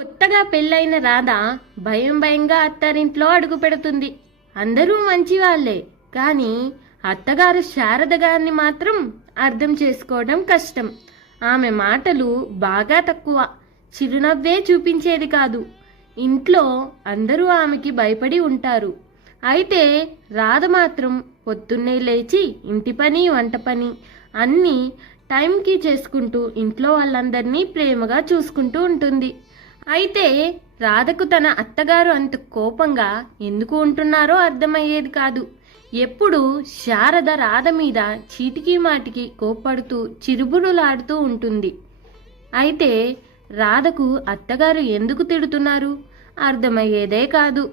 కొత్తగా పెళ్ళైన రాధ భయం భయంగా అత్తారింట్లో అడుగు పెడుతుంది. అందరూ మంచి వాళ్ళే కానీ అత్తగారు శారద గారిని మాత్రం అర్థం చేసుకోవడం కష్టం. ఆమె మాటలు బాగా తక్కువ చిరునవ్వే చూపించేది కాదు. ఇంట్లో అందరూ ఆమెకి భయపడి ఉంటారు. అయితే రాధ మాత్రం పొద్దున్నే లేచి ఇంటి పని వంట పని అన్నీ టైంకి చేసుకుంటూ ఇంట్లో వాళ్ళందరినీ ప్రేమగా చూసుకుంటూ ఉంటుంది. అయితే రాధకు తన అత్తగారు అంత కోపంగా ఎందుకు ఉంటున్నారో అర్థమయ్యేది కాదు. ఎప్పుడు శారద రాధ మీద చీటికి మాటికి కోప్పడుతూ చిరుబురులాడుతూ ఉంటుంది. అయితే రాధకు అత్తగారు ఎందుకు తిడుతున్నారు? అర్థమయ్యేదే కాదు.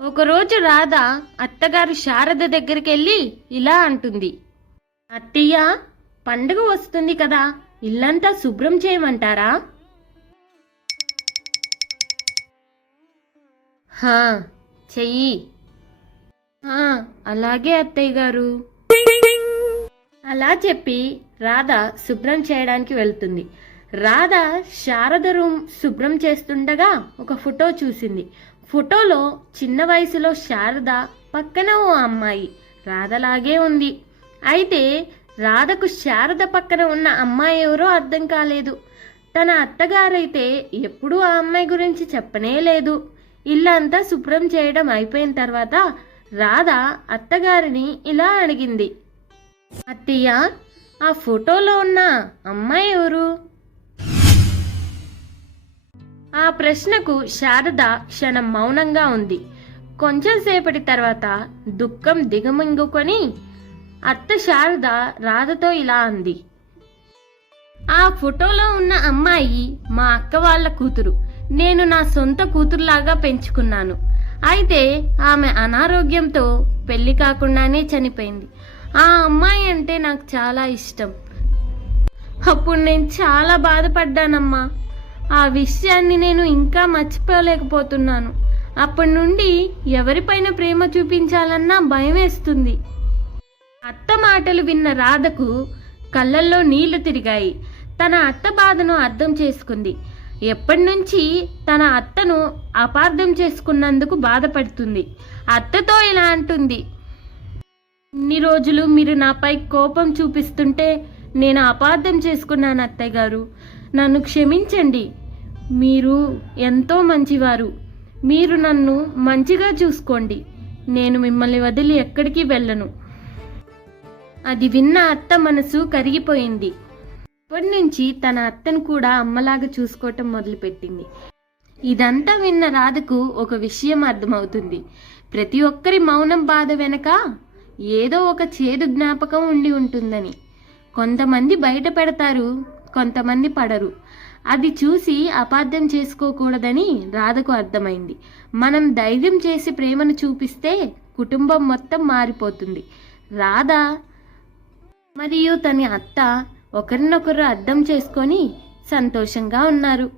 ఒకరోజు రాధ అత్తగారు శారద దగ్గరికి వెళ్ళి ఇలా అంటుంది. అత్తయ్య పండుగ వస్తుంది కదా ఇల్లంతా శుభ్రం చేయమంటారా? హా చెయ్యి. అలాగే అత్తయ్య గారు. అలా చెప్పి రాధ శుభ్రం చేయడానికి వెళ్తుంది. రాధ శారద రూమ్ శుభ్రం చేస్తుండగా ఒక ఫోటో చూసింది. ఫోటోలో చిన్న వయసులో శారద పక్కన ఓ అమ్మాయి. రాధలాగే ఉంది. అయితే రాధకు శారద పక్కన ఉన్న అమ్మాయి ఎవరో అర్థం కాలేదు. తన అత్తగారైతే ఎప్పుడూ ఆ అమ్మాయి గురించి చెప్పనే లేదు. ఇల్లంతా శుభ్రం చేయడం అయిపోయిన తర్వాత రాధ అత్తగారిని ఇలా అడిగింది. అత్తయ్య ఆ ఫోటోలో ఉన్న అమ్మాయి ఎవరు? ఆ ప్రశ్నకు శారద క్షణం మౌనంగా ఉంది. కొంచెం సేపటి తర్వాత దుఃఖం దిగమింగుకొని అత్త శారద రాధతో ఇలా అంది. ఆ ఫోటోలో ఉన్న అమ్మాయి మా అక్క వాళ్ళ కూతురు. నేను నా సొంత కూతురులాగా పెంచుకున్నాను. అయితే ఆమె అనారోగ్యంతో పెళ్ళి కాకుండానే చనిపోయింది. ఆ అమ్మాయి అంటే నాకు చాలా ఇష్టం. అప్పుడు నేను చాలా బాధపడ్డానమ్మా. ఆ విషయాన్ని నేను ఇంకా మర్చిపోలేకపోతున్నాను. అప్పటి నుండి ఎవరిపైన ప్రేమ చూపించాలన్నా భయం వేస్తుంది. అత్త మాటలు విన్న రాధకు కళ్ళల్లో నీళ్ళు తిరిగాయి. తన అత్త బాధను అర్థం చేసుకుంది. ఎప్పటి నుంచి తన అత్తను అపార్థం చేసుకున్నందుకు బాధపడుతుంది. అత్తతో ఇలా అంటుంది. ఇన్ని రోజులు మీరు నాపై కోపం చూపిస్తుంటే నేను అపార్థం చేసుకున్నాను అత్తయ్య గారు. నన్ను క్షమించండి. మీరు ఎంతో మంచివారు. మీరు నన్ను మంచిగా చూసుకోండి. నేను మిమ్మల్ని వదిలి ఎక్కడికి వెళ్ళను. అది విన్న అత్త మనసు కరిగిపోయింది. అప్పటి నుంచి తన అత్తను కూడా అమ్మలాగా చూసుకోవటం మొదలుపెట్టింది. ఇదంతా విన్న రాధకు ఒక విషయం అర్థమవుతుంది. ప్రతి ఒక్కరి మౌనం బాధ వెనక ఏదో ఒక చేదు జ్ఞాపకం ఉండి ఉంటుందని. కొంతమంది బయట పెడతారు కొంతమంది పడరు. అది చూసి అపార్థం చేసుకోకూడదని రాధకు అర్థమైంది. మనం ధైర్యం చేసి ప్రేమను చూపిస్తే కుటుంబం మొత్తం మారిపోతుంది. రాధ మరియు తన అత్త ఒకరినొకరు అర్థం చేసుకొని సంతోషంగా ఉన్నారు.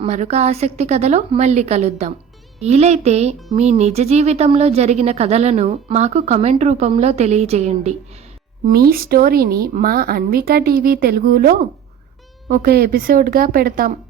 మరొక ఆసక్తి కథలో మళ్ళీ కలుద్దాం. వీలైతే మీ నిజ జీవితంలో జరిగిన కథలను మాకు కమెంట్ రూపంలో తెలియజేయండి. మీ స్టోరీని మా అన్విక టీవీ తెలుగులో ఒక ఎపిసోడ్గా పెడతాం.